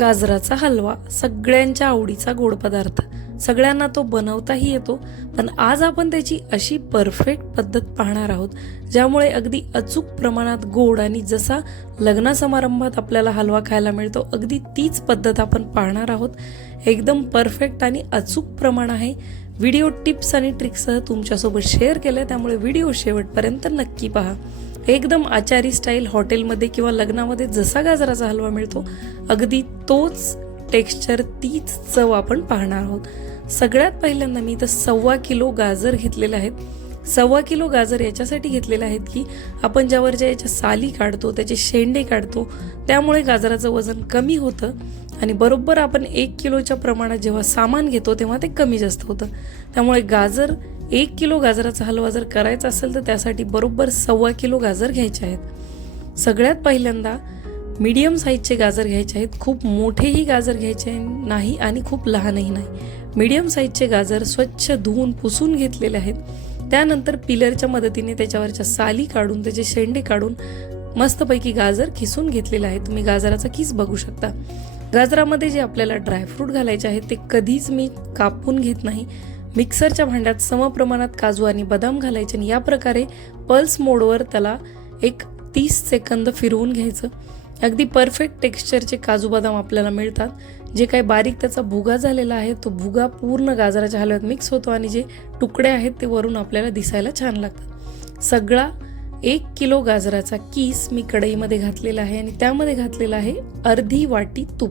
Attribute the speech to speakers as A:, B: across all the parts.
A: गाजराचा हलवा सगळ्यांच्या आवडीचा गोड पदार्थ. सगळ्यांना तो बनवताही येतो पण आज आपण त्याची अशी परफेक्ट पद्धत पाहणार आहोत ज्यामुळे अगदी अचूक प्रमाणात गोड आणि जसा लग्न समारंभात आपल्याला हलवा खायला मिळतो अगदी तीच पद्धत आपण पाहणार आहोत. एकदम परफेक्ट आणि अचूक प्रमाण आहे. व्हिडिओ टिप्स आणि ट्रिक्ससह तुमच्यासोबत शेअर केलं त्यामुळे व्हिडिओ शेवटपर्यंत नक्की पहा. एकदम आचारी स्टाईल हॉटेलमध्ये किंवा लग्नामध्ये जसा गाजराचा हलवा मिळतो अगदी तोच टेक्स्चर तीच चव आपण पाहणार आहोत. सगळ्यात पहिल्यांदा मी तर सव्वा किलो गाजर घेतलेले आहेत. सव्वा किलो गाजर याच्यासाठी घेतलेले आहेत की आपण ज्यावर ज्या याच्या साली काढतो त्याचे शेंडे काढतो त्यामुळे गाजराचं वजन कमी होतं. आणि बरोबर आपण एक किलोच्या प्रमाणात जेव्हा सामान घेतो तेव्हा ते कमी जास्त होतं. त्यामुळे गाजर एक किलो गाजराचा हलवा जर करायचा असेल तर त्यासाठी बरोबर सव्वा किलो गाजर घ्यायचे आहेत. सगळ्यात पहिल्यांदा मीडियम साईजचे गाजर घ्यायचे आहेत. खूप मोठेही गाजर घ्यायचे नाही आणि खूप लहानही नाही. मीडियम साईजचे गाजर स्वच्छ धुवून पुसून घेतलेले आहेत. त्यानंतर पिलरच्या मदतीने त्याच्यावरच्या साली काढून त्याचे शेंडे काढून मस्तपैकी गाजर खिसून घेतलेले आहे तुम्ही गाजराचा किस बघू शकता. गाजरामध्ये जे आपल्याला ड्रायफ्रूट घालायचे आहेत ते कधीच मी कापून घेत नाही. मिक्सरच्या भांड्यात समप्रमाणात काजू आणि बदाम घालायचे आणि या प्रकारे पल्स मोडवर त्याला एक तीस सेकंद फिरवून घ्यायचं. अगदी परफेक्ट टेक्स्चरचे काजू बदाम आपल्याला मिळतात. जे काही बारीक त्याचा भुगा झालेला आहे तो भुगा पूर्ण गाजराच्या हलव्यात मिक्स होतो आणि जे तुकडे आहेत ते वरून आपल्याला दिसायला छान लागतात. सगळा एक किलो गाजराचा किस मी कढईमध्ये घातलेला आहे आणि त्यामध्ये घातलेला आहे अर्धी वाटी तूप.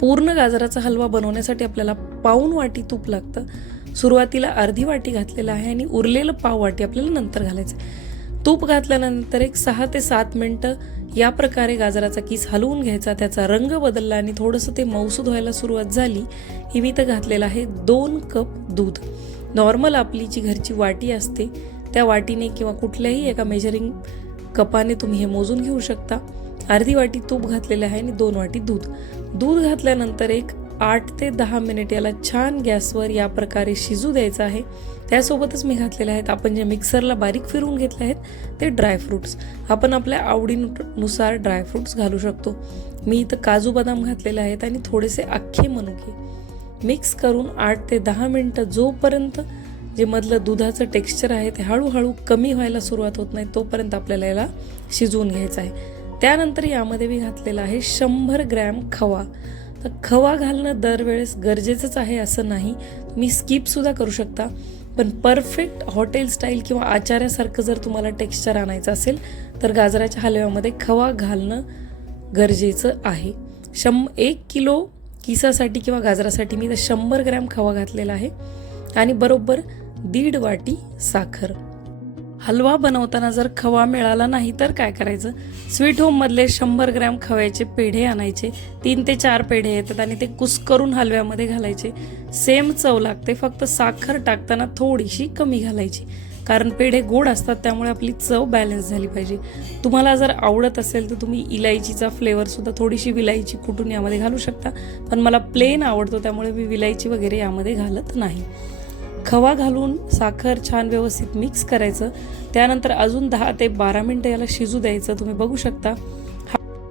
A: पूर्ण गाजराचा हलवा बनवण्यासाठी आपल्याला पाऊन वाटी तूप लागतं. सुरुवातीला अर्धी वाटी घातलेलं आहे आणि उरलेलं पाव वाटी आपल्याला नंतर घालायचं तूप घातल्यानंतर एक सहा ते सात मिनटं या प्रकारे गाजराचा किस हलवून घ्यायचा त्याचा रंग बदलला आणि थोडंसं ते मौसूद व्हायला सुरुवात झाली ही मी तर घातलेलं आहे दोन कप दूध. नॉर्मल आपली जी घरची वाटी असते त्या वाटीने किंवा कुठल्याही एका मेजरिंग कपाने तुम्ही हे मोजून घेऊ शकता. अर्धी वाटी तूप घातलेलं आहे आणि दोन वाटी दूध. दूध घातल्यानंतर एक आठ ते दहा मिनिट याला छान गॅसवर या प्रकारे शिजू द्यायचं आहे. त्यासोबतच मी घातलेले आहेत आपण जे मिक्सरला बारीक फिरवून घेतले आहेत ते ड्रायफ्रूट्स आपण आपल्या आवडीनुसार ड्रायफ्रूट्स घालू शकतो. मी इथं काजू बदाम घातलेले आहेत आणि थोडेसे अख्खे मनुके. मिक्स करून आठ ते दहा मिनटं जोपर्यंत जे मधलं दुधाचं टेक्स्चर आहे ते हळूहळू कमी व्हायला सुरुवात होत नाही तोपर्यंत आपल्याला याला शिजवून घ्यायचं आहे. त्यानंतर यामध्ये मी घातलेला आहे शंभर ग्रॅम खवा. तर खवा घालणं दरवेळेस गरजेचंच आहे असं नाही. तुम्ही स्किपसुद्धा करू शकता. पण परफेक्ट हॉटेल स्टाईल किंवा आचाऱ्यासारखं जर तुम्हाला टेक्स्चर आणायचं असेल तर गाजराच्या हलव्यामध्ये खवा घालणं गरजेचं आहे. शं एक किलो किसासाठी किंवा गाजरासाठी मी तर शंभर ग्रॅम खवा घातलेला आहे. आणि बरोबर दीड वाटी साखर. हलवा बनवताना जर खवा मिळाला नाही तर काय करायचं? स्वीट होममधले शंभर ग्रॅम खव्याचे पेढे आणायचे. तीन ते चार पेढे येतात आणि ते कुस्करून हलव्यामध्ये घालायचे. सेम चव लागते फक्त साखर टाकताना थोडीशी कमी घालायची. कारण पेढे गोड असतात त्यामुळे आपली चव बॅलन्स झाली पाहिजे. तुम्हाला जर आवडत असेल तर तुम्ही इलायचीचा फ्लेवरसुद्धा थोडीशी विलायची कुटून यामध्ये घालू शकता. पण मला प्लेन आवडतो त्यामुळे मी विलायची वगैरे यामध्ये घालत नाही. खवा घालून साखर छान व्यवस्थित मिक्स करायचं. त्यानंतर अजून दहा ते बारा मिनटं याला शिजू द्यायचं. तुम्ही बघू शकता.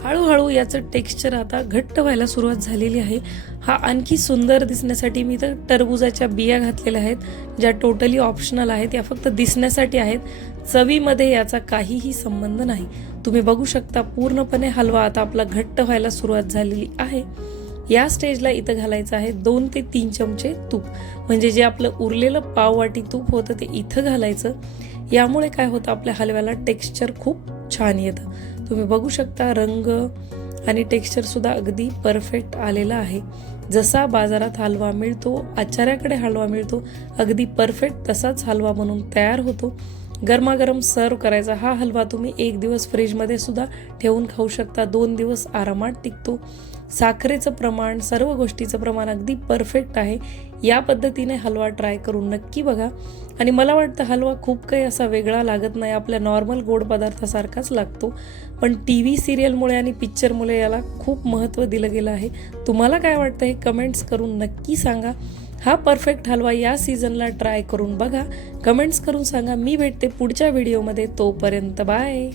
A: हळूहळू याचं टेक्स्चर आता घट्ट व्हायला सुरुवात झालेली आहे. हा आणखी सुंदर दिसण्यासाठी मी तर टरबुजाच्या बिया घातलेल्या आहेत ज्या टोटली ऑप्शनल आहेत या फक्त दिसण्यासाठी आहेत. चवीमध्ये याचा काहीही संबंध नाही. तुम्ही बघू शकता पूर्णपणे हलवा आता आपला घट्ट व्हायला सुरुवात झालेली आहे. या स्टेजला इथं घालायचं आहे दोन ते तीन चमचे तूप. म्हणजे जे आपलं उरलेलं पाववाटी तूप होतं ते इथं घालायचं. यामुळे काय होतं आपल्या हलव्याला टेक्स्चर खूप छान येतं. तुम्ही बघू शकता रंग आणि टेक्स्चरसुद्धा अगदी परफेक्ट आलेला आहे. जसा बाजारात हलवा मिळतो आचाऱ्याकडे हलवा मिळतो अगदी परफेक्ट तसाच हलवा म्हणून तयार होतो. गरमागरम सर्व करायचा. हा हलवा तुम्ही एक दिवस फ्रीजमध्ये सुद्धा ठेवून खाऊ शकता. दोन दिवस आरामात टिकतो. साखरेचं प्रमाण सर्व गोष्टीचं प्रमाण अगदी परफेक्ट आहे. या पद्धतीने हलवा ट्राय करून नक्की बघा. आणि मला वाटतं हलवा खूप काही असा वेगळा लागत नाही. आपल्या नॉर्मल गोड पदार्थासारखाच लागतो. पण टी व्ही सिरियलमुळे आणि पिक्चरमुळे याला खूप महत्त्व दिलं गेलं आहे. तुम्हाला काय वाटतं हे कमेंट्स करून नक्की सांगा. हा परफेक्ट हलवा या सीझनला ट्राय करून बघा. कमेंट्स करून सांगा मी भेटते पुढच्या व्हिडिओमध्ये तोपर्यंत बाय